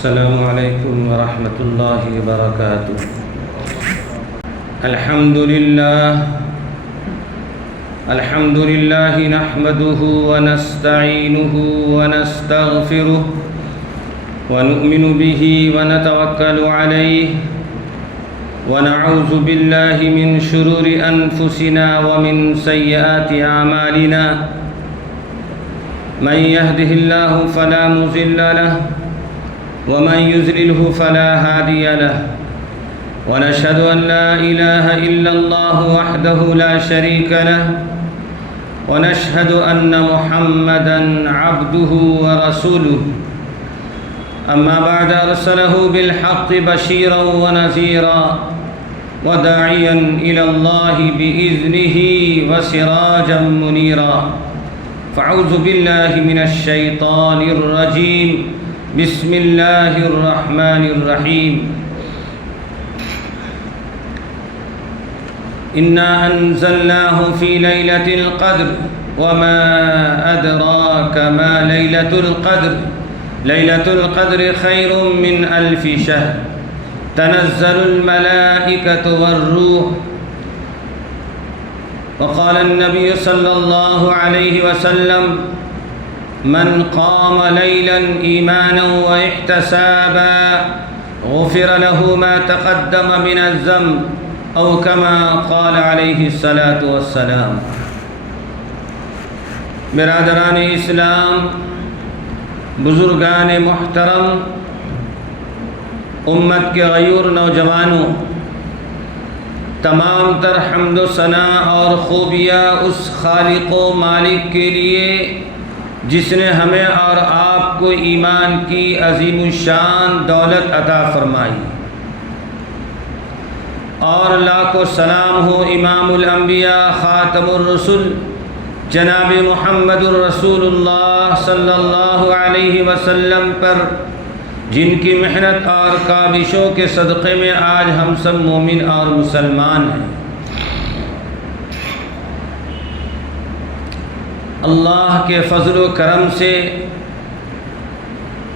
السلام علیکم ورحمۃ اللہ وبرکاتہ۔ الحمد للہ نحمده ونستعینه ونستغفره ونؤمن به ونتوکل علیہ ونعوذ باللہ من شرور انفسنا ومن سیئات اعمالنا من يهده الله فلا مضل له ومن يضلل فلا هادي له ونشهد أن لا إله إلا الله وحده لا شريك له ونشهد أن محمدًا عبده ورسوله أما بعد أرسله بالحق بشيرا ونذيرا وداعيا إلى الله بإذنه وسراجا منيرا فأعوذ بالله من الشيطان الرجيم بسم الله الرحمن الرحيم إنا أنزلناه في ليلة القدر وما أدراك ما ليلة القدر ليلة القدر خير من ألف شهر تنزل الملائكة والروح وقال النبي صلى الله عليه وسلم من قام ليلا إيمانا واحتسابا غفر له ما تقدم من الذنب أو كما قال عليه الصلاة والسلام۔ برادران اسلام، بزرگان محترم، امت کے غیور نوجوانوں، تمام تر حمد و ثنا اور خوبیاں اس خالق و مالک کے لیے جس نے ہمیں اور آپ کو ایمان کی عظیم الشان دولت عطا فرمائی، اور لاکھوں سلام ہو امام الانبیاء خاتم الرسل جناب محمد الرسول اللہ صلی اللہ علیہ وسلم پر، جن کی محنت اور کاوشوں کے صدقے میں آج ہم سب مومن اور مسلمان ہیں۔ اللہ کے فضل و کرم سے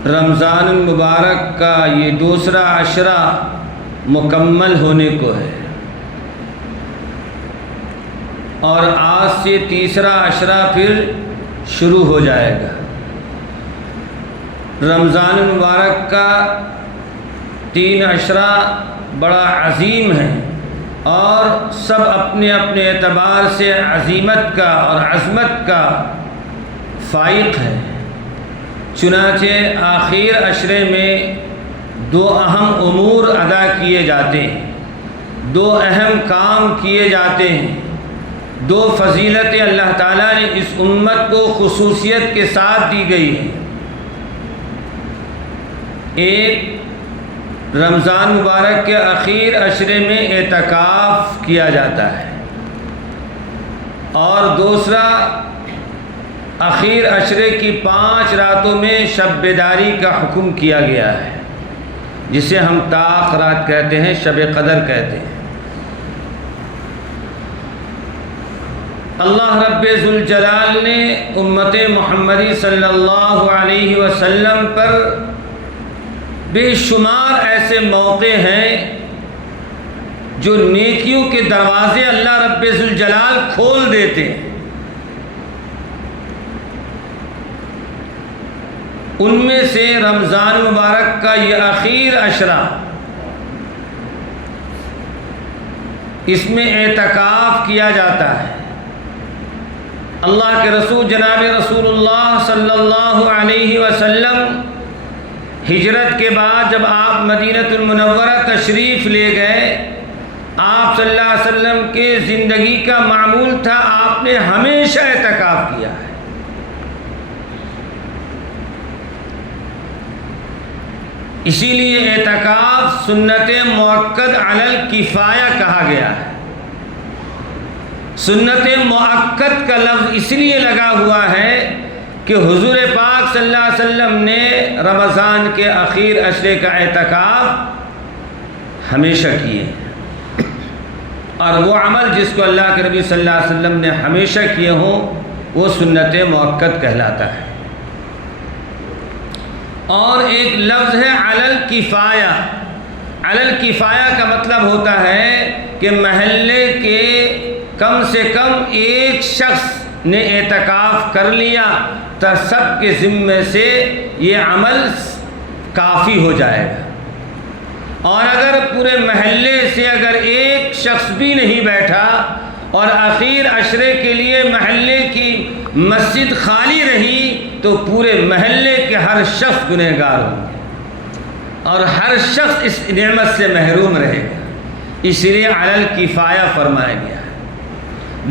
رمضان المبارک کا یہ دوسرا عشرہ مکمل ہونے کو ہے، اور آج سے تیسرا عشرہ پھر شروع ہو جائے گا۔ رمضان المبارک کا 3 عشرہ بڑا عظیم ہے، اور سب اپنے اپنے اعتبار سے عظیمت کا اور عظمت کا فائق ہے۔ چنانچہ آخر عشرے میں 2 اہم امور ادا کیے جاتے ہیں، 2 اہم کام کیے جاتے ہیں، 2 فضیلتیں اللہ تعالیٰ نے اس امت کو خصوصیت کے ساتھ دی گئی ہیں۔ ایک، رمضان مبارک کے آخر عشرے میں اعتکاف کیا جاتا ہے، اور دوسرا آخر عشرے کی 5 راتوں میں شب بیداری کا حکم کیا گیا ہے، جسے ہم طاق رات کہتے ہیں، شب قدر کہتے ہیں۔ اللہ رب ذوالجلال نے امت محمدی صلی اللہ علیہ وسلم پر بے شمار ایسے موقع ہیں جو نیکیوں کے دروازے اللہ رب ذوالجلال کھول دیتے ہیں۔ ان میں سے رمضان مبارک کا یہ آخر عشرہ، اس میں اعتکاف کیا جاتا ہے۔ اللہ کے رسول جناب رسول اللہ صلی اللہ علیہ وسلم ہجرت کے بعد جب آپ مدینہ المنورہ تشریف لے گئے، آپ صلی اللہ علیہ وسلم کے زندگی کا معمول تھا، آپ نے ہمیشہ اعتکاف کیا ہے۔ اسی لیے اعتکاف سنت مؤکد علی الکفایہ کہا گیا ہے۔ سنت مؤکد کا لفظ اس لیے لگا ہوا ہے کہ حضور پاک صلی اللہ علیہ وسلم نے رمضان کے آخر عشرے کا اعتکاف ہمیشہ کیے، اور وہ عمل جس کو اللہ کے نبی صلی اللہ علیہ وسلم نے ہمیشہ کیے ہوں وہ سنت مؤکد کہلاتا ہے۔ اور ایک لفظ ہے علل کفایہ۔ علل کفایہ کا مطلب ہوتا ہے کہ محلے کے کم سے کم ایک شخص نے اعتکاف کر لیا تو سب کے ذمے سے یہ عمل کافی ہو جائے گا، اور اگر پورے محلے سے اگر ایک شخص بھی نہیں بیٹھا اور اخیر عشرے کے لیے محلے کی مسجد خالی رہی تو پورے محلے کے ہر شخص گنہگار ہوں گے اور ہر شخص اس نعمت سے محروم رہے گا، اس لیے علل کفایہ فرمایا گیا ہے۔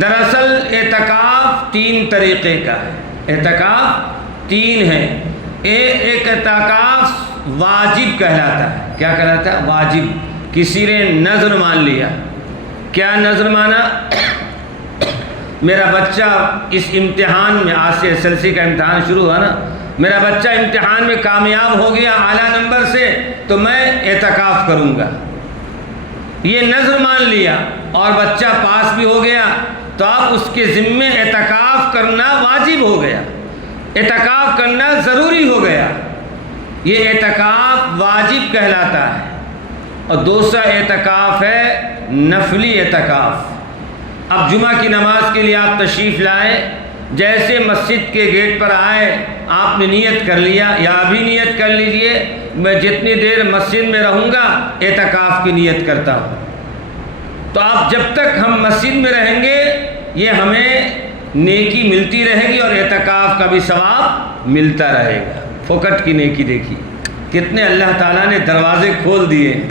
دراصل اعتکاف 3 طریقے کا ہے، اعتکاف 3 ہے۔ ایک اعتکاف واجب کہلاتا ہے۔ کیا کہلاتا ہے؟ واجب۔ کسی نے نذر مان لیا۔ کیا نذر مانا؟ میرا بچہ اس امتحان میں، آج سے SSLC کا امتحان شروع ہوا نا، میرا بچہ امتحان میں کامیاب ہو گیا اعلیٰ نمبر سے تو میں اعتکاف کروں گا، یہ نذر مان لیا اور بچہ پاس بھی ہو گیا تو اب اس کے ذمے اعتکاف کرنا واجب ہو گیا، اعتکاف کرنا ضروری ہو گیا، یہ اعتکاف واجب کہلاتا ہے۔ اور دوسرا اعتکاف ہے نفلی اعتکاف۔ اب جمعہ کی نماز کے لیے آپ تشریف لائے، جیسے مسجد کے گیٹ پر آئے آپ نے نیت کر لیا، یا ابھی نیت کر لیجئے میں جتنی دیر مسجد میں رہوں گا اعتکاف کی نیت کرتا ہوں، تو آپ جب تک ہم مسجد میں رہیں گے یہ ہمیں نیکی ملتی رہے گی اور اعتکاف کا بھی ثواب ملتا رہے گا۔ فوکٹ کی نیکی دیکھی کتنے اللہ تعالیٰ نے دروازے کھول دیے ہیں،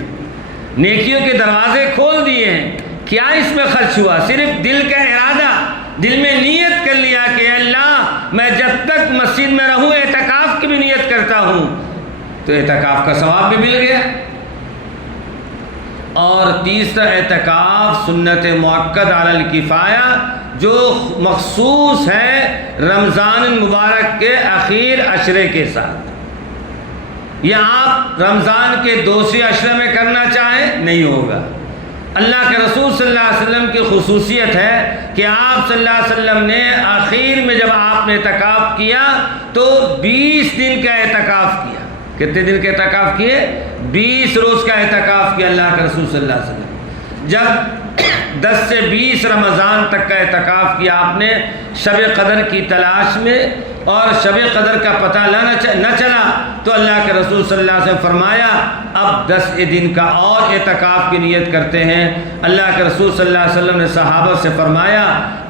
نیکیوں کے دروازے کھول دیے ہیں۔ کیا اس میں خرچ ہوا؟ صرف دل کا ارادہ، دل میں نیت کر لیا کہ اللہ میں جب تک مسجد میں رہوں اعتکاف کی بھی نیت کرتا ہوں، تو اعتکاف کا ثواب بھی مل گیا۔ اور تیسرا اعتکاف سنت مؤکد علی الکفایہ، جو مخصوص ہے رمضان المبارک کے اخیر عشرے کے ساتھ۔ یہ آپ رمضان کے دوسرے عشرے میں کرنا چاہیں نہیں ہوگا۔ اللہ کے رسول صلی اللہ علیہ وسلم کی خصوصیت ہے کہ آپ صلی اللہ علیہ وسلم نے آخر میں جب آپ نے اعتکاف کیا تو 20 دن کا اعتکاف کیا۔ کتنے دن کا اعتکاف کیے؟ 20 روز کا اعتکاف کیا اللہ کے رسول صلی اللہ علیہ وسلم۔ جب 10 سے 20 رمضان تک کا اعتکاف کیا آپ نے شب قدر کی تلاش میں، اور شب قدر کا پتہ نہ چلا تو اللہ کے رسول صلی اللہ علیہ وسلم فرمایا اب 10 دن کا اور اعتکاف کی نیت کرتے ہیں۔ اللہ کے رسول صلی اللہ علیہ وسلم نے صحابہ سے فرمایا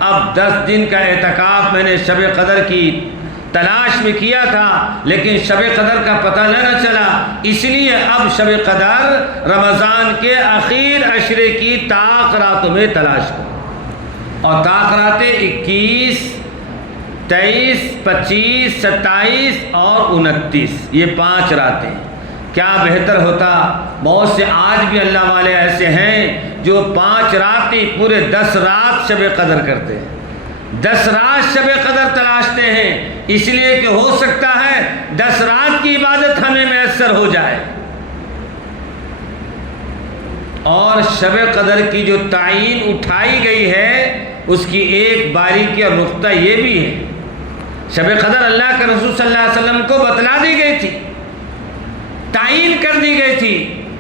اب 10 دن کا اعتکاف میں نے شب قدر کی تلاش میں کیا تھا لیکن شب قدر کا پتہ نہ چلا، اس لیے اب شب قدر رمضان کے اخیر عشرے کی طاق راتوں میں تلاش کرو، اور طاق راتیں 21، 23، 25، 27 اور 29، یہ 5 راتیں۔ کیا بہتر ہوتا، بہت سے آج بھی اللہ والے ایسے ہیں جو 5 راتیں پورے 10 رات شب قدر کرتے ہیں، 10 رات شب قدر تلاشتے ہیں، اس لیے کہ ہو سکتا ہے 10 رات کی عبادت ہمیں میسر ہو جائے۔ اور شب قدر کی جو تعین اٹھائی گئی ہے اس کی ایک باریکی اور نقطہ یہ بھی ہے، شب قدر اللہ کے رسول صلی اللہ علیہ وسلم کو بتلا دی گئی تھی، تعین کر دی گئی تھی،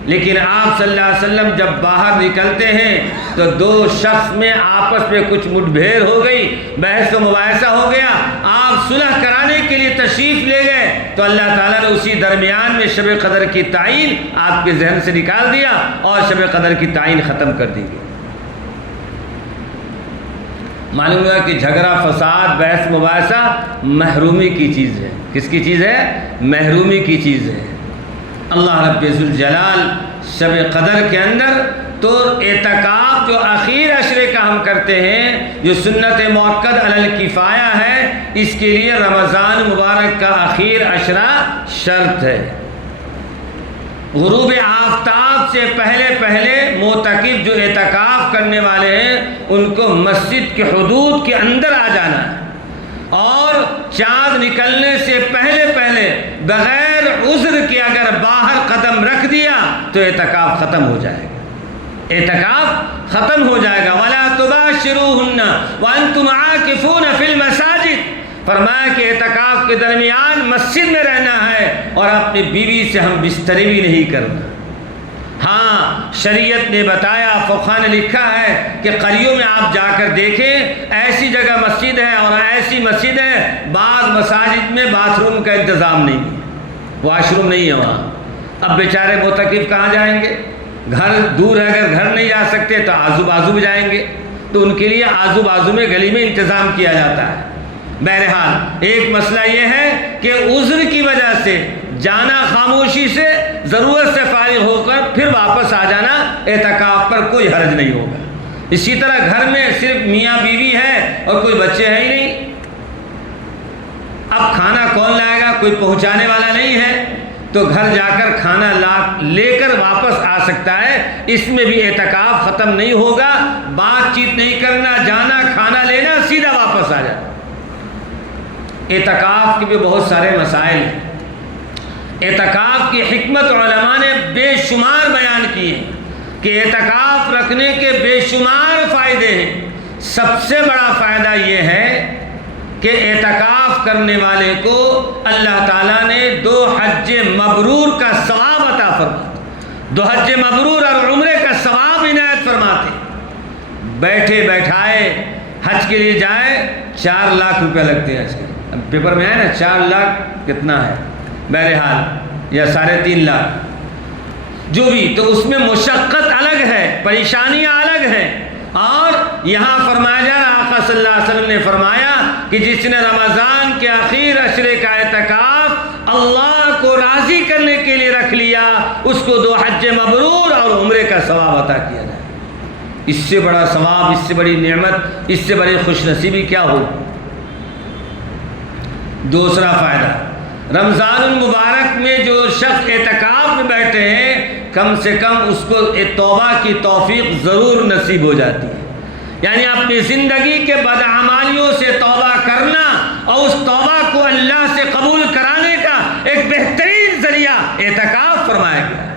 لیکن آپ صلی اللہ علیہ وسلم جب باہر نکلتے ہیں تو 2 شخص میں آپس میں کچھ مٹ بھیڑ ہو گئی، بحث و مباحثہ ہو گیا، آپ صلح کرانے کے لیے تشریف لے گئے تو اللہ تعالیٰ نے اسی درمیان میں شب قدر کی تعین آپ کے ذہن سے نکال دیا اور شب قدر کی تعین ختم کر دی گئی۔ معلوم ہوا کہ جھگڑا، فساد، بحث مباحثہ محرومی کی چیز ہے۔ کس کی چیز ہے؟ محرومی کی چیز ہے۔ اللہ رب ذوالجلال شب قدر کے اندر تو اعتکاف جو اخیر عشرے کا ہم کرتے ہیں، جو سنت مؤکد علی الکفایہ ہے، اس کے لیے رمضان مبارک کا اخیر عشرہ شرط ہے۔ غروب آفتاب سے پہلے معتکف جو اعتکاف کرنے والے ہیں ان کو مسجد کے حدود کے اندر آ جانا ہے، اور چاند نکلنے سے پہلے بغیر عذر کے اگر باہر قدم رکھ دیا تو اعتکاف ختم ہو جائے گا، اعتکاف ختم ہو جائے گا۔ وَلَا تُبَاشِرُوهُنَّ وَأَنْتُمْ عَاكِفُونَ فِي الْمَسَاجِدِ، فرمایا کہ اعتکاف کے درمیان مسجد میں رہنا ہے اور اپنی بیوی سے ہم بستری بھی نہیں کرنا۔ ہاں شریعت نے بتایا، فقہاء نے لکھا ہے کہ قریوں میں آپ جا کر دیکھیں، ایسی جگہ مسجد ہے اور ایسی مسجد ہے بعض مساجد میں باتھ روم کا انتظام نہیں ہے، واش روم نہیں ہے وہاں۔ اب بیچارے معتکف کہاں جائیں گے؟ گھر دور ہے، اگر گھر نہیں جا سکتے تو آزو بازو میں جائیں گے، تو ان کے لیے آزو بازو میں گلی میں انتظام کیا جاتا ہے۔ بہرحال ایک مسئلہ یہ ہے کہ عذر کی وجہ سے جانا خاموشی سے، ضرورت سے فارغ ہو کر پھر واپس آ جانا، اعتکاف پر کوئی حرج نہیں ہوگا۔ اسی طرح گھر میں صرف میاں بیوی ہے اور کوئی بچے ہیں ہی نہیں، اب کھانا کون لائے گا؟ کوئی پہنچانے والا نہیں ہے، تو گھر جا کر کھانا لے کر واپس آ سکتا ہے، اس میں بھی اعتکاف ختم نہیں ہوگا۔ بات چیت نہیں کرنا، جانا کھانا لینا، سیدھا واپس آ جانا۔ اعتکاف کے بھی بہت سارے مسائل ہیں، اعتکاف کی حکمت علماء نے بے شمار بیان کی ہے کہ اعتکاف رکھنے کے بے شمار فائدے ہیں۔ سب سے بڑا فائدہ یہ ہے کہ اعتکاف کرنے والے کو اللہ تعالیٰ نے 2 حج مبرور کا ثواب عطا فرماتے، 2 حج مبرور اور عمرے کا ثواب عنایت فرماتے۔ بیٹھے بیٹھائے حج کے لیے جائے 4 لاکھ روپے لگتے ہیں حج کے، اب پیپر میں ہے نا 4 لاکھ کتنا ہے، بہرحال یا 3.5 لاکھ جو بھی، تو اس میں مشقت الگ ہے، پریشانیاں الگ ہیں۔ اور یہاں فرمایا جا رہا، آقا صلی اللہ علیہ وسلم نے فرمایا کہ جس نے رمضان کے آخر عشرے کا اعتکاف اللہ کو راضی کرنے کے لیے رکھ لیا، اس کو 2 حج مبرور اور عمرے کا ثواب عطا کیا جائے۔ اس سے بڑا ثواب، اس سے بڑی نعمت، اس سے بڑی خوش نصیبی کیا ہو؟ دوسرا فائدہ، رمضان المبارک میں جو شخص اعتکاف میں بیٹھے ہیں، کم سے کم اس کو توبہ کی توفیق ضرور نصیب ہو جاتی ہے۔ یعنی اپنی زندگی کے بدعمالیوں سے توبہ کرنا اور اس توبہ کو اللہ سے قبول کرانے کا ایک بہترین ذریعہ اعتکاف فرمایا گیا ہے۔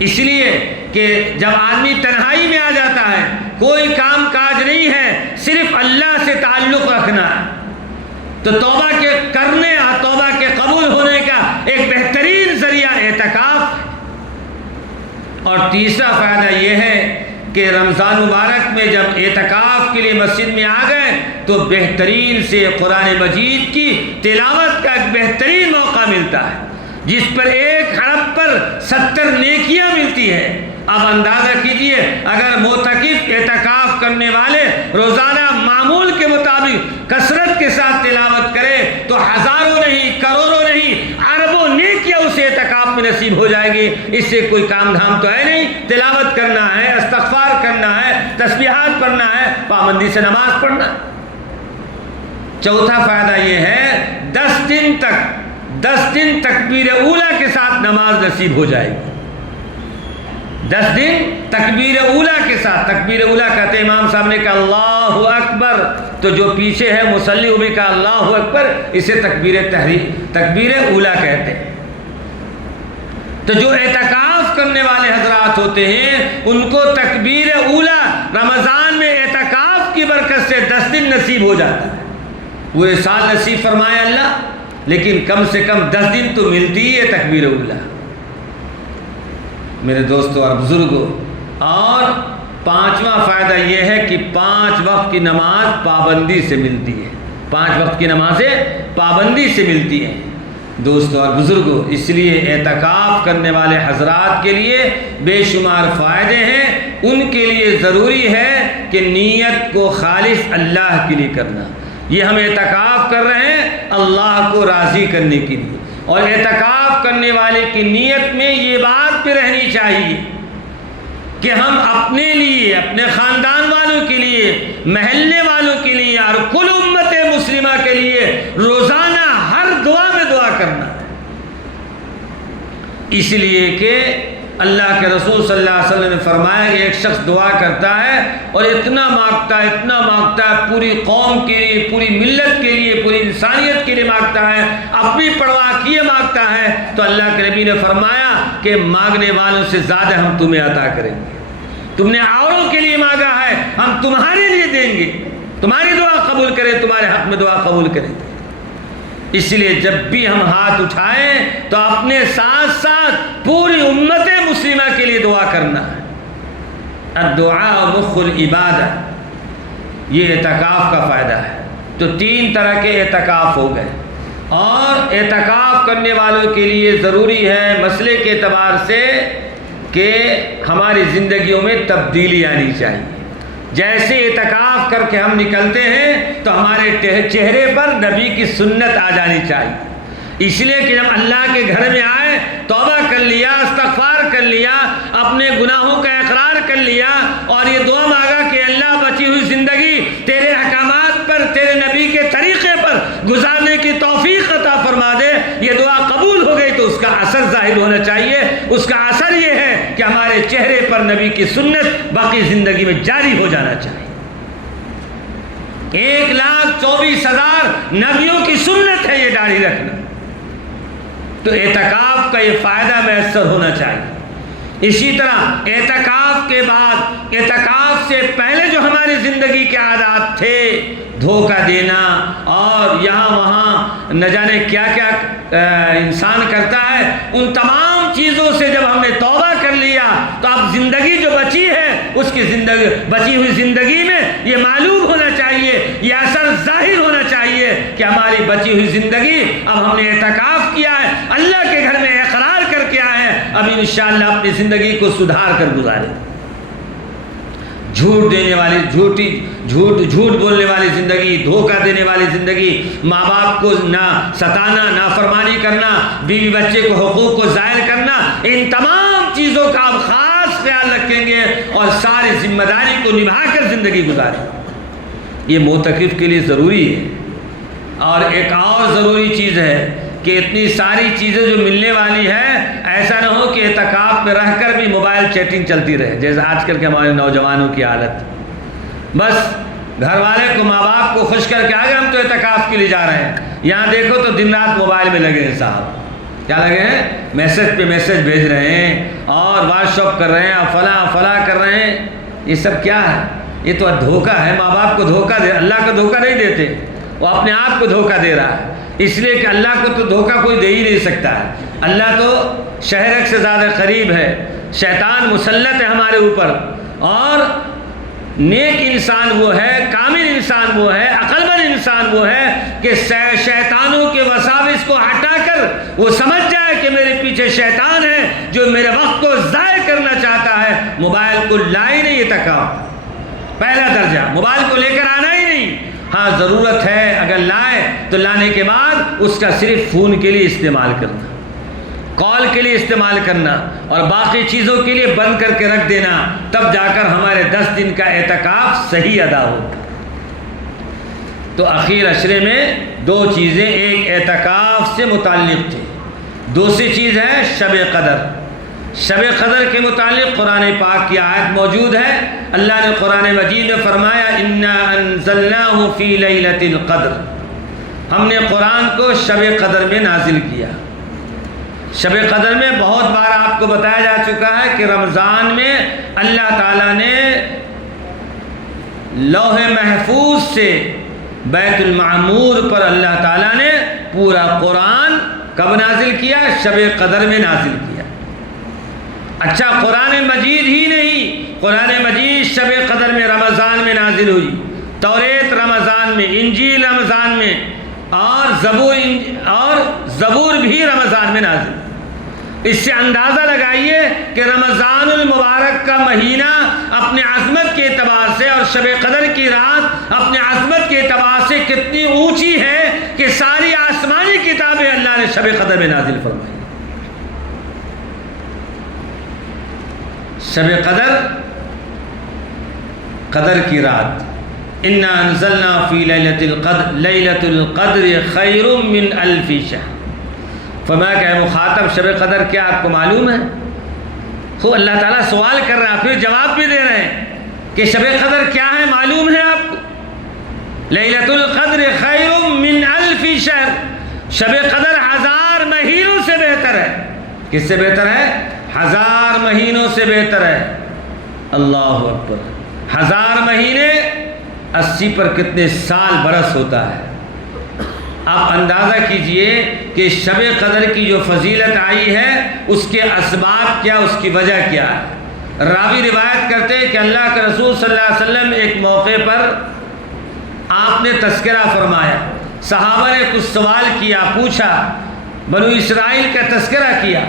اس لیے کہ جب آدمی تنہائی میں آ جاتا ہے، کوئی کام کاج نہیں ہے، صرف اللہ سے تعلق رکھنا ہے، تو توبہ کے کرنے اور توبہ کے قبول ہونے کا ایک بہترین ذریعہ اعتکاف ہے۔ اور تیسرا فائدہ یہ ہے کہ رمضان مبارک میں جب اعتکاف کے لیے مسجد میں آ گئے تو بہترین سے قرآن مجید کی تلاوت کا ایک بہترین موقع ملتا ہے، جس پر 1 حرف پر 70 نیکیاں ملتی ہیں۔ اب اندازہ کیجئے اگر معتکف اعتکاف کرنے والے روزانہ معمول کے مطابق کثرت کے ساتھ تلاوت کرے تو ہزاروں نہیں، کروڑوں نہیں، اربوں نیکیاں اسے اعتکاف میں نصیب ہو جائے گی۔ اس سے کوئی کام دھام تو ہے نہیں، تلاوت کرنا ہے، استغفار کرنا ہے، تسبیحات پڑھنا ہے، پابندی سے نماز پڑھنا۔ چوتھا فائدہ یہ ہے 10 دن تکبیر اولیٰ کے ساتھ نماز نصیب ہو جائے گی۔ 10 دن تکبیر اولیٰ کے ساتھ، تکبیر اولیٰ کہتے ہیں، امام صاحب نے کہا اللہ اکبر تو جو پیچھے ہے مصلی وہ بھی کہا اللہ اکبر، اسے تکبیر اولیٰ کہتے ہیں۔ تو جو اعتکاف کرنے والے حضرات ہوتے ہیں ان کو تکبیر اولیٰ رمضان میں اعتکاف کی برکت سے 10 دن نصیب ہو جاتا ہے۔ پورے سال نصیب فرمائے اللہ، لیکن کم سے کم 10 دن تو ملتی ہے تکبیر اولیٰ میرے دوستوں اور بزرگوں۔ اور 5واں فائدہ یہ ہے کہ 5 وقت کی نماز پابندی سے ملتی ہے، 5 وقت کی نمازیں پابندی سے ملتی ہیں دوستوں اور بزرگوں۔ اس لیے اعتکاف کرنے والے حضرات کے لیے بے شمار فائدے ہیں، ان کے لیے ضروری ہے کہ نیت کو خالص اللہ کے لیے کرنا۔ یہ ہم اعتکاف کر رہے ہیں اللہ کو راضی کرنے کے لیے، اور اعتکاف کرنے والے کی نیت میں یہ بات بھی رہنی چاہیے کہ ہم اپنے لیے، اپنے خاندان والوں کے لیے، محلے والوں کے لیے اور کل امت مسلمہ کے لیے روزانہ ہر دعا میں دعا کرنا ہے۔ اس لیے کہ اللہ کے رسول صلی اللہ علیہ وسلم نے فرمایا کہ ایک شخص دعا کرتا ہے اور اتنا مانگتا ہے پوری قوم کے لیے، پوری ملت کے لیے، پوری انسانیت کے لیے مانگتا ہے، اپنی پرواہ کیے مانگتا ہے، تو اللہ کے نبی نے فرمایا کہ مانگنے والوں سے زیادہ ہم تمہیں عطا کریں گے۔ تم نے اوروں کے لیے مانگا ہے ہے ہم تمہارے لیے دیں گے، تمہاری دعا قبول کریں، تمہارے حق میں دعا قبول کریں۔ اس لیے جب بھی ہم ہاتھ اٹھائیں تو اپنے ساتھ ساتھ پوری امت مسلمہ کے لیے دعا کرنا ہے۔ الدعاء مخ العبادہ، یہ اعتکاف کا فائدہ ہے۔ تو 3 طرح کے اعتکاف ہو گئے، اور اعتکاف کرنے والوں کے لیے ضروری ہے مسئلے کے اعتبار سے کہ ہماری زندگیوں میں تبدیلی آنی چاہیے۔ جیسے اعتکاف کر کے ہم نکلتے ہیں تو ہمارے چہرے پر نبی کی سنت آ جانی چاہیے، اس لیے کہ جب اللہ کے گھر میں آئے، توبہ کر لیا، استغفار کر لیا، اپنے گناہوں کا اقرار کر لیا، اور یہ دعا مانگا کہ اللہ بچی ہوئی زندگی تیرے احکامات پر، تیرے نبی کے طریقے پر گزارنے کی توفیق عطا فرما دے، یہ دعا قبول ہو گئی تو اس کا اثر ظاہر ہونا چاہیے۔ اس کا اثر یہ ہے کہ ہمارے چہرے پر نبی کی سنت باقی زندگی میں جاری ہو جانا چاہیے۔ 1,24,000 نبیوں کی سنت ہے یہ داڑھی رکھنا، تو اعتکاف کا یہ فائدہ میسر ہونا چاہیے۔ اسی طرح اعتکاف کے بعد، اعتکاف سے پہلے جو ہماری زندگی کے عادات تھے، دھوکہ دینا اور یہاں وہاں نہ جانے کیا کیا انسان کرتا ہے، ان تمام چیزوں سے جب ہم نے توبہ کر لیا تو اب زندگی جو بچی ہے، اس کی زندگی، بچی ہوئی زندگی میں یہ معلوم ہونا چاہیے، یہ اثر ظاہر ہونا چاہیے کہ ہماری بچی ہوئی زندگی، اب ہم نے اعتکاف کیا ہے، اللہ کے گھر میں اقرار کر کے آئے ہیں، اب انشاءاللہ اپنی زندگی کو سدھار کر گزاریں۔ جھوٹ دینے والی، جھوٹ بولنے والی زندگی، دھوکہ دینے والی زندگی، ماں باپ کو نہ ستانا، نافرمانی کرنا، بیوی بچے کو حقوق کو ظاہر کرنا، ان تمام چیزوں کا آپ خاص خیال رکھیں گے اور ساری ذمہ داری کو نبھا کر زندگی گزاریں۔ یہ معتکف کے لیے ضروری ہے۔ اور ایک اور ضروری چیز ہے کہ اتنی ساری چیزیں جو ملنے والی ہے، ایسا نہ ہو کہ اعتکاف میں رہ کر بھی موبائل چیٹنگ چلتی رہے، جیسا آج کل کے ہمارے نوجوانوں کی حالت۔ بس گھر والے کو، ماں باپ کو خوش کر کے آگے ہم تو اعتکاف کے لیے جا رہے ہیں، یہاں دیکھو تو دن رات موبائل میں لگے ہیں صاحب، کیا لگے ہیں؟ میسج پہ میسج بھیج رہے ہیں اور واٹس ایپ کر رہے ہیں اور فلاں کر رہے ہیں۔ یہ سب کیا ہے؟ یہ تو دھوکہ ہے، ماں باپ کو دھوکہ دے، اللہ کو دھوکہ نہیں دیتے، وہ اپنے آپ کو دھوکہ دے رہا ہے، اس لیے کہ اللہ کو تو دھوکہ کوئی دے ہی نہیں سکتا ہے۔ اللہ تو شہرک سے زیادہ قریب ہے، شیطان مسلط ہے ہمارے اوپر، اور نیک انسان وہ ہے، کامل انسان وہ ہے، عقل مند انسان وہ ہے کہ شیطانوں کے وساوس کو ہٹا کر وہ سمجھ جائے کہ میرے پیچھے شیطان ہے جو میرے وقت کو ضائع کرنا چاہتا ہے۔ موبائل کو لائے نہیں، یہ تک پہلا درجہ، موبائل کو لے کر آنا ہی نہیں۔ ہاں ضرورت ہے اگر لائے تو لانے کے بعد اس کا صرف فون کے لیے استعمال کرنا، کال کے لیے استعمال کرنا، اور باقی چیزوں کے لیے بند کر کے رکھ دینا، تب جا کر ہمارے 10 دن کا اعتکاف صحیح ادا ہوتا۔ تو اخیر عشرے میں 2 چیزیں ایک اعتکاف سے متعلق تھی، دوسری چیز ہے شب قدر۔ شب قدر کے متعلق قرآن پاک کی آیت موجود ہے۔ اللہ نے قرآن مجید میں فرمایا انا انزلناہ فی لیلۃ القدر، ہم نے قرآن کو شب قدر میں نازل کیا۔ شب قدر میں بہت بار آپ کو بتایا جا چکا ہے کہ رمضان میں اللہ تعالیٰ نے لوح محفوظ سے بیت المعمور پر اللہ تعالیٰ نے پورا قرآن کب نازل کیا؟ شب قدر میں نازل کیا۔ اچھا، قرآن مجید ہی نہیں، قرآن مجید شب قدر میں رمضان میں نازل ہوئی، توریت رمضان میں، انجیل رمضان میں، اور زبور بھی رمضان میں نازل۔ اس سے اندازہ لگائیے کہ رمضان المبارک کا مہینہ اپنے عظمت کے اعتبار سے اور شب قدر کی رات اپنے عظمت کے اعتبار سے کتنی اونچی ہے کہ ساری آسمانی کتابیں اللہ نے شب قدر میں نازل فرمائی۔ شب قدر، قدر کی رات، انا انزلنا فی لیلۃ القدر لیلۃ القدر خیر من الف شہر۔ فرمایا کہ مخاطب شب قدر کیا آپ کو معلوم ہے؟ خود اللہ تعالیٰ سوال کر رہا ہے، پھر جواب بھی دے رہے ہیں کہ شب قدر کیا ہے، معلوم ہے آپ کو؟ لیلۃ القدر خیر من الف شہر، شب قدر 1000 مہینوں سے بہتر ہے۔ کس سے بہتر ہے؟ 1000 مہینوں سے بہتر ہے۔ اللہ اکبر۔ 1000 مہینے 80 پر کتنے سال برس ہوتا ہے. آپ اندازہ کیجئے کہ شب قدر کی جو فضیلت آئی ہے اس کے اسباب کیا، اس کی وجہ کیا ہے. راوی روایت کرتے ہیں کہ اللہ کے رسول صلی اللہ علیہ وسلم ایک موقع پر آپ نے تذکرہ فرمایا. صحابہ نے کچھ سوال کیا، پوچھا، بنو اسرائیل کا تذکرہ کیا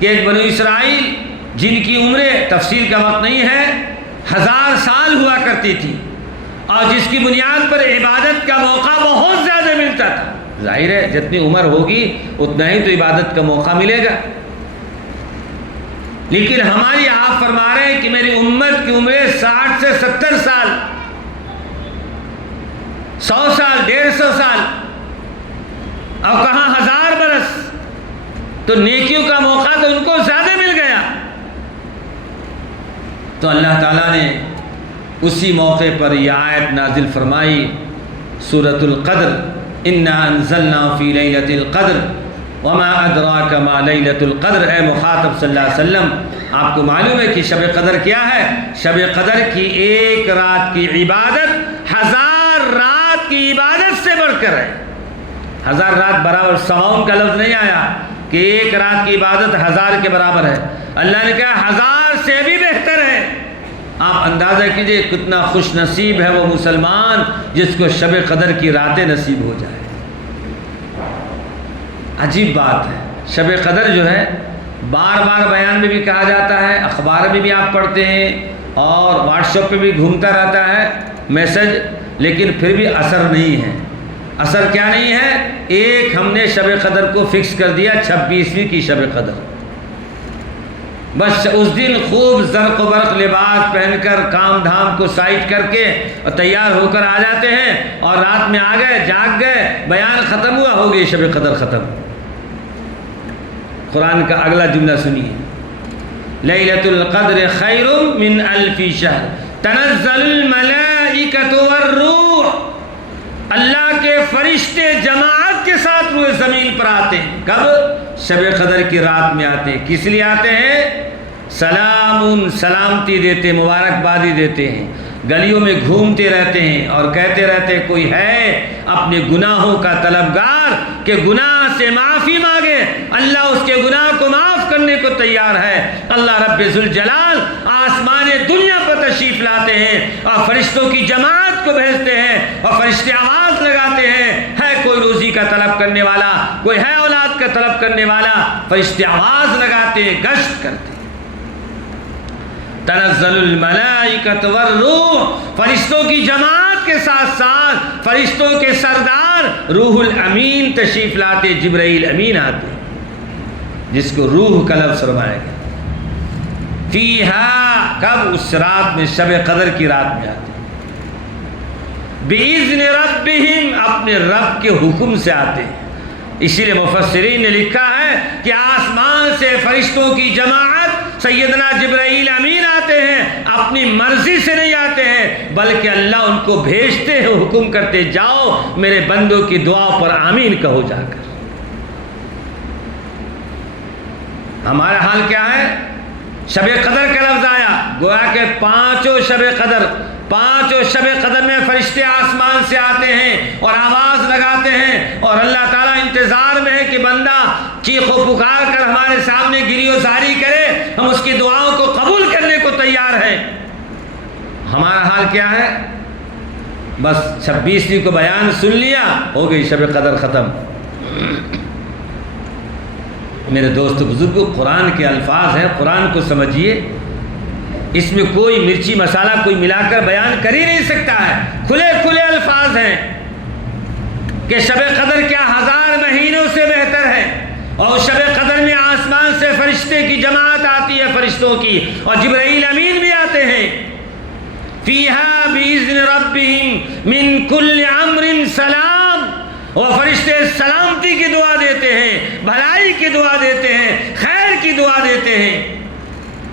کہ ایک بنو اسرائیل جن کی عمریں تفصیل کا وقت نہیں ہے 1000 سال ہوا کرتی تھی اور جس کی بنیاد پر عبادت کا موقع بہت زیادہ ملتا تھا. ظاہر ہے جتنی عمر ہوگی اتنا ہی تو عبادت کا موقع ملے گا. لیکن ہماری آپ فرما رہے ہیں کہ میری امت کی عمریں 60 سے 70 سال، 100 سال، 150 سال، اور کہاں 1000 برس. تو نیکیوں کا موقع تو ان کو زیادہ مل گیا. تو اللہ تعالیٰ نے اسی موقع پر یہ آیت نازل فرمائی، سورۃ القدر، انا انزلنا فی لیلۃ القدر وما ادراک ما لیلۃ القدر. اے مخاطب صلی اللہ علیہ وسلم، آپ کو معلوم ہے کہ شب قدر کیا ہے؟ شب قدر کی ایک رات کی عبادت 1000 رات کی عبادت سے بڑھ کر ہے. 1000 رات برابر، سواؤن کا لفظ نہیں آیا کہ ایک رات کی عبادت 1000 کے برابر ہے. اللہ نے کہا 1000 سے بھی بہتر ہے. آپ اندازہ کیجئے کتنا خوش نصیب ہے وہ مسلمان جس کو شب قدر کی راتیں نصیب ہو جائے. عجیب بات ہے. شب قدر جو ہے بار بار بیان میں بھی کہا جاتا ہے، اخبار میں بھی آپ پڑھتے ہیں اور واٹس ایپ پہ بھی گھومتا رہتا ہے میسج، لیکن پھر بھی اثر نہیں ہے. اثر کیا نہیں ہے؟ ایک ہم نے شب قدر کو فکس کر دیا 26ویں کی شب قدر. بس اس دن خوب زرق و برق لباس پہن کر کام دھام کو سائٹ کر کے اور تیار ہو کر آ جاتے ہیں اور رات میں آ گئے، جاگ گئے، بیان ختم ہوا، ہو گئی شب قدر ختم. قرآن کا اگلا جملہ سنیے، لیلۃ القدر خیر من الف شہر تنزل الملائکۃ والروح. اللہ کے فرشتے جماعت کے ساتھ روئے زمین پر آتے ہیں. کب؟ شب قدر کی رات میں آتے ہیں. کس لیے آتے ہیں؟ سلام، سلامتی دیتے ہیں، مبارکبادی دیتے ہیں. گلیوں میں گھومتے رہتے ہیں اور کہتے رہتے ہیں کوئی ہے اپنے گناہوں کا طلبگار کہ گناہ سے معافی مانگے، اللہ اس کے گناہ کو معاف کرنے کو تیار ہے. اللہ رب ذوالجلال آسمان دنیا پر تشریف لاتے ہیں اور فرشتوں کی جماعت کو بھیجتے ہیں اور فرشتے آواز لگاتے ہیں، ہے کوئی روزی کا طلب کرنے والا، کوئی ہے اولاد کا طلب کرنے والا. فرشتے آواز لگاتے ہیں، گشت کرتے ہیں. تنزل الملائکۃ والروح، فرشتوں کی جماعت کے ساتھ ساتھ فرشتوں کے سردار روح الامین تشریف لاتے، جبرائیل امین آتے جس کو روح کا لفظ فرمایا گیا. فیہا، کب؟ اس رات میں، شب قدر کی رات میں آتے. بِإِذْنِ رَبِّهِمْ، اپنے رب کے حکم سے آتے ہیں. اسی لیے مفسرین نے لکھا ہے کہ آسمان سے فرشتوں کی جماعت سیدنا جبرائیل امین آتے ہیں، اپنی مرضی سے نہیں آتے ہیں بلکہ اللہ ان کو بھیجتے ہیں، حکم کرتے جاؤ میرے بندوں کی دعا پر آمین کہو جا کر. ہمارا حال کیا ہے؟ شب قدر کا لفظ آیا، گویا کہ پانچوں شب قدر میں فرشتے آسمان سے آتے ہیں اور آواز لگاتے ہیں اور اللہ تعالیٰ انتظار میں ہے کہ بندہ چیخ و پکار کر ہمارے سامنے گری و زاری کرے، ہم اس کی دعاؤں کو قبول کرنے کو تیار ہیں. ہمارا حال کیا ہے؟ بس 26ویں کو بیان سن لیا، ہو گئی شب قدر ختم. میرے دوست بزرگوں، قرآن کے الفاظ ہیں، قرآن کو سمجھیے. اس میں کوئی مرچی مسالہ کوئی ملا کر بیان کر ہی نہیں سکتا ہے. کھلے کھلے الفاظ ہیں کہ شب قدر کیا 1000 مہینوں سے بہتر ہے. اور شب قدر میں آسمان سے فرشتے کی جماعت آتی ہے، فرشتوں کی، اور جبرائیل امین بھی آتے ہیں. فیہا بِإِذْنِ رَبِّهِمْ مِنْ كُلِّ أَمْرٍ سلام. وہ فرشتے سلامتی کی دعا دیتے ہیں، بھلائی کی دعا دیتے ہیں، خیر کی دعا دیتے ہیں.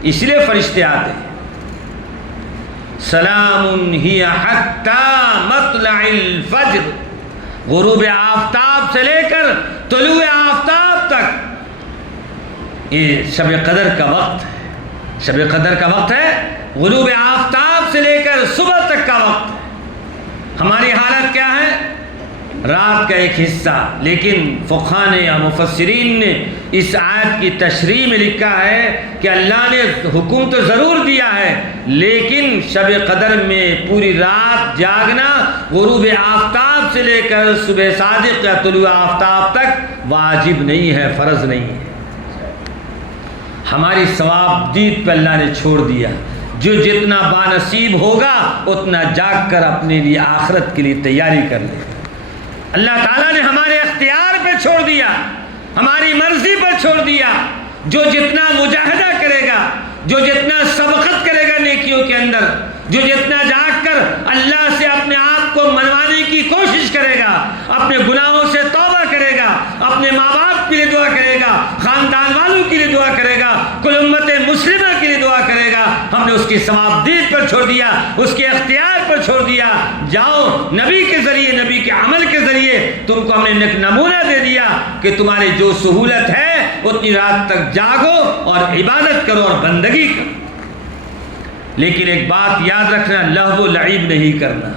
اس لیے فرشتے آتے ہیں. سلام ہی حتی مطلع الفجر، غروب آفتاب سے لے کر طلوع آفتاب تک یہ شب قدر کا وقت ہے. شب قدر کا وقت ہے غروب آفتاب آفتاب سے لے کر صبح تک کا وقت ہے۔ ہماری حالت کیا ہے؟ رات کا ایک حصہ۔ لیکن فقہاء نے یا مفسرین نے اس آیت کی تشریح میں لکھا ہے کہ اللہ نے حکم تو ضرور دیا ہے، لیکن شب قدر میں پوری رات جاگنا غروب آفتاب سے لے کر صبح صادق یا طلوع آفتاب تک واجب نہیں ہے، فرض نہیں ہے۔ ہماری ثواب دید پہ اللہ نے چھوڑ دیا۔ جو جتنا بانصیب ہوگا اتنا جاگ کر اپنے لیے آخرت کے لیے تیاری کر لے۔ اللہ تعالیٰ نے ہمارے اختیار پہ چھوڑ دیا، ہماری مرضی پر چھوڑ دیا۔ جو جتنا مجاہدہ کرے گا، جو جتنا سبقت کرے گا نیکیوں کے اندر، جو جتنا جاگ کر اللہ سے اپنے آپ کو منوانے کی کوشش کرے گا، اپنے گناہوں سے توبہ کرے گا، اپنے ماں باپ کے لیے دعا کرے گا، خاندان والوں کے لیے دعا کرے گا، کل امت مسلمہ کے لیے دعا کرے گا، ہم نے اس کی ثوابدید پر چھوڑ دیا، اس کے اختیار پر چھوڑ دیا۔ جاؤ، نبی کے ذریعے، نبی کے عمل کے ذریعے تم کو ہم نے ایک نمونہ دے دیا کہ تمہاری جو سہولت ہے اتنی رات تک جاگو اور عبادت کرو اور بندگی کرو۔ لیکن ایک بات یاد رکھنا، لہو و لعب نہیں کرنا،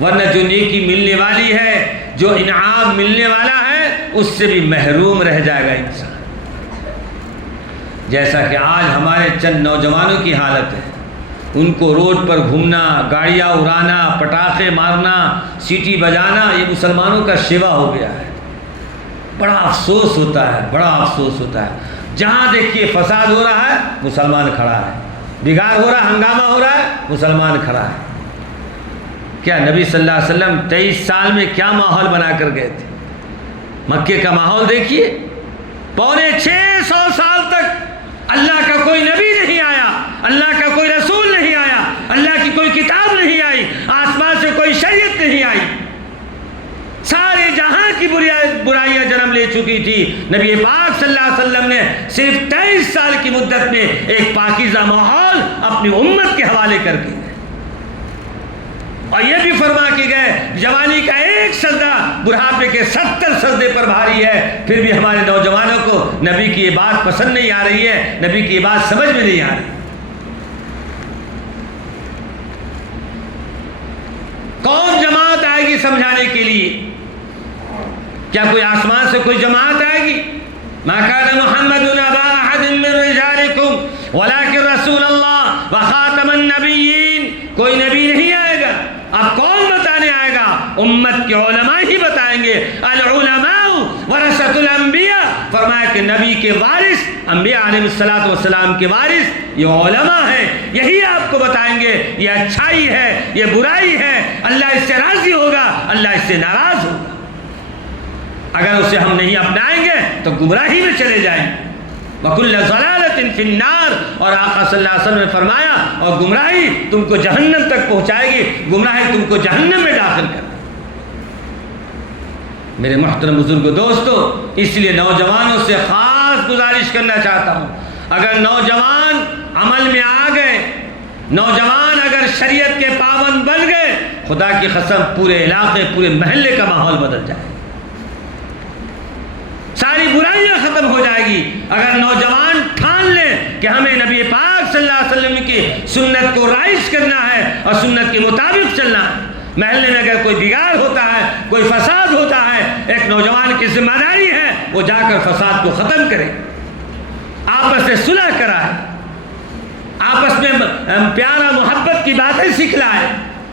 ورنہ جو نیکی ملنے والی ہے، جو انعام ملنے والا ہے، اس سے بھی محروم رہ جائے گا انسان۔ جیسا کہ آج ہمارے چند نوجوانوں کی حالت ہے، ان کو روڈ پر گھومنا، گاڑیاں اڑانا، پٹاخے مارنا، سیٹی بجانا، یہ مسلمانوں کا شیوا ہو گیا ہے۔ بڑا افسوس ہوتا ہے، بڑا افسوس ہوتا ہے۔ جہاں دیکھیے فساد ہو رہا ہے، مسلمان کھڑا ہے، بگاڑ ہو رہا ہے، ہنگامہ ہو رہا ہے، مسلمان کھڑا ہے۔ کیا نبی صلی اللہ علیہ وسلم 23 سال میں کیا ماحول بنا کر گئے تھے؟ مکے کا ماحول دیکھیے، 550 سال تک اللہ کا کوئی نبی نہیں آیا، اللہ کا کوئی رسول نہیں آیا، اللہ کی کوئی کتاب نہیں آئی، آسمان سے کوئی شریعت نہیں آئی۔ سارے جہاں کی برائیاں جنم لے چکی تھی، نبی پاک صلی اللہ علیہ وسلم نے صرف 23 سال کی مدت میں ایک پاکیزہ ماحول اپنی امت کے حوالے کر کے، اور یہ بھی فرما کے گئے جوانی کا ایک سجدہ بڑھاپے کے 70 سجدے پر بھاری ہے۔ پھر بھی ہمارے نوجوانوں کو نبی کی یہ بات پسند نہیں آ رہی ہے، نبی کی یہ بات سمجھ میں نہیں آ رہی۔ کون جماعت آئے گی سمجھانے کے لیے؟ کیا کوئی آسمان سے کوئی جماعت آئے گی؟ ما کان محمد ابا احد من رجالکم ولکن رسول اللہ وخاتم النبیین۔ کوئی نبی نہیں آئے گا، اب کون بتانے آئے گا؟ امت کے علماء ہی بتائیں گے۔ العلماء ورثۃ الانبیاء، فرمایا کہ نبی کے وارث، انبیاء علیہ الصلوۃ والسلام کے وارث یہ علماء ہیں، یہی آپ کو بتائیں گے یہ اچھائی ہے، یہ برائی ہے، اللہ اس سے راضی ہوگا، اللہ اس سے ناراض ہوگا۔ اگر اسے ہم نہیں اپنائیں گے تو گمراہی میں چلے جائیں گے۔ وَكُلَّ ضَلَالَةٍ فِي النَّارِ، اور آقا صلی اللہ علیہ وسلم نے فرمایا اور گمراہی تم کو جہنم تک پہنچائے گی، گمراہی تم کو جہنم میں داخل کر۔ میرے محترم بزرگوں، دوستو، اس لیے نوجوانوں سے خاص گزارش کرنا چاہتا ہوں، اگر نوجوان عمل میں آ گئے، نوجوان اگر شریعت کے پابند بن گئے، خدا کی قسم پورے علاقے، پورے محلے کا ماحول بدل جائے، ساری برائیاں ختم ہو جائے گی۔ اگر نوجوان ٹھان لیں کہ ہمیں نبی پاک صلی اللہ علیہ وسلم کی سنت کو رائج کرنا ہے اور سنت کے مطابق چلنا ہے، محلے میں اگر کوئی بگاڑ ہوتا ہے، کوئی فساد ہوتا ہے، ایک نوجوان کی ذمہ داری ہے وہ جا کر فساد کو ختم کرے، آپس میں صلح کرائے، آپس میں پیارا محبت کی باتیں سکھلائے،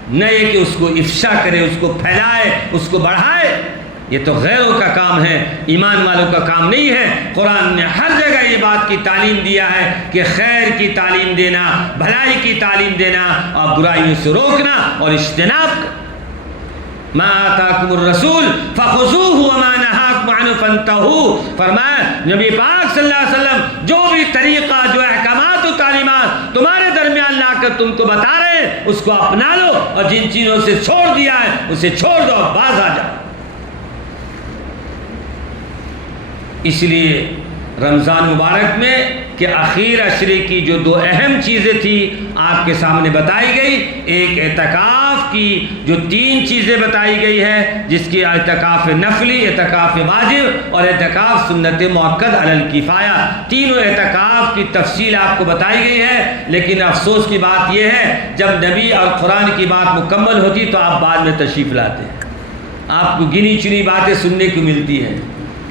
نہ یہ کہ اس کو افشا کرے، اس کو پھیلائے، اس کو بڑھائے۔ یہ تو غیروں کا کام ہے، ایمان والوں کا کام نہیں ہے۔ قرآن نے ہر جگہ یہ بات کی تعلیم دیا ہے کہ خیر کی تعلیم دینا، بھلائی کی تعلیم دینا اور برائیوں سے روکنا اور اجتناب کرنا۔ ما آتاکم الرسول فخذوہ وما نہاکم عنہ فانتہوا، فرمایا نبی پاک صلی اللہ علیہ وسلم جو بھی طریقہ، جو احکامات و تعلیمات تمہارے درمیان لا کر تم کو بتا رہے ہیں اس کو اپنا لو، اور جن چیزوں سے چھوڑ دیا ہے اسے چھوڑ دو، باز آ جاؤ۔ اس لیے رمضان مبارک میں کہ اخیر عشرے کی جو دو اہم چیزیں تھیں آپ کے سامنے بتائی گئی، ایک اعتکاف کی جو 3 چیزیں بتائی گئی ہے، جس کی اعتکاف نفلی، اعتکاف واجب اور اعتکاف سنت مؤکد علی الکفایہ، تینوں اعتکاف کی تفصیل آپ کو بتائی گئی ہے۔ لیکن افسوس کی بات یہ ہے جب نبی اور قرآن کی بات مکمل ہوتی تو آپ بعد میں تشریف لاتے ہیں، آپ کو گنی چنی باتیں سننے کو ملتی ہیں۔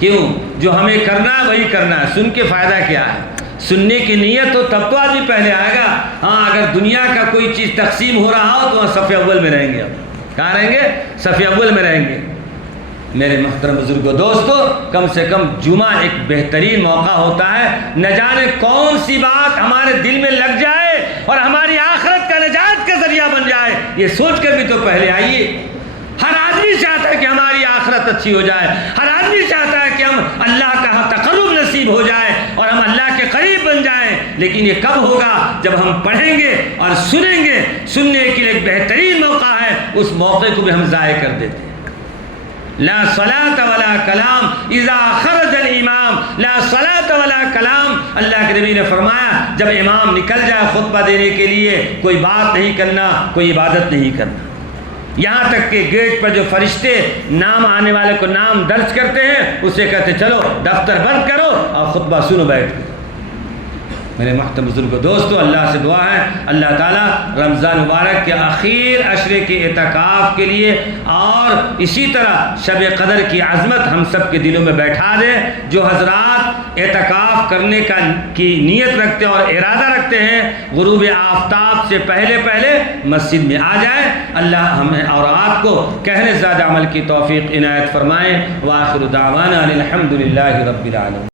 کیوں؟ جو ہمیں کرنا ہے وہی کرنا ہے، سن کے فائدہ کیا ہے؟ سننے کی نیت ہو تب تو آدمی پہلے آئے گا۔ ہاں اگر دنیا کا کوئی چیز تقسیم ہو رہا ہو تو وہاں صف اول میں رہیں گے، کہاں رہیں گے؟ صف اول میں رہیں گے۔ میرے محترم بزرگوں، دوستو، کم سے کم جمعہ ایک بہترین موقع ہوتا ہے، نہ جانے کون سی بات ہمارے دل میں لگ جائے اور ہماری آخرت کا نجات کا ذریعہ بن جائے، یہ سوچ کر بھی تو پہلے آئیے۔ ہر آدمی چاہتا ہے کہ ہماری آخرت اچھی ہو جائے، ہر آدمی چاہتا ہے کہ ہم اللہ کا تقرب نصیب ہو جائے اور ہم اللہ کے قریب بن جائیں، لیکن یہ کب ہوگا؟ جب ہم پڑھیں گے اور سنیں گے۔ سننے کے لیے ایک بہترین موقع ہے، اس موقع کو بھی ہم ضائع کر دیتے ہیں۔ لا صلاۃ ولا کلام اذا خرج الامام، لا صلاۃ ولا کلام، اللہ کے نبی نے فرمایا جب امام نکل جائے خطبہ دینے کے لیے کوئی بات نہیں کرنا، کوئی عبادت نہیں کرنا۔ یہاں تک کہ گیٹ پر جو فرشتے نام آنے والے کو نام درج کرتے ہیں اسے کہتے چلو دفتر بند کرو اور خطبہ سنو بیٹھ کے۔ میرے محترم بزرگوں، دوستو، اللہ سے دعا ہے اللہ تعالیٰ رمضان مبارک کے آخر عشرے کے اعتکاف کے لیے اور اسی طرح شب قدر کی عظمت ہم سب کے دلوں میں بیٹھا دے۔ جو حضرات اعتکاف کرنے کی نیت رکھتے ہیں اور ارادہ رکھتے ہیں غروب آفتاب سے پہلے پہلے مسجد میں آ جائے۔ اللہ ہمیں اور آپ کو کہنے زیادہ عمل کی توفیق عنایت فرمائے۔ وآخر دعوانا الحمد للہ رب العالمین۔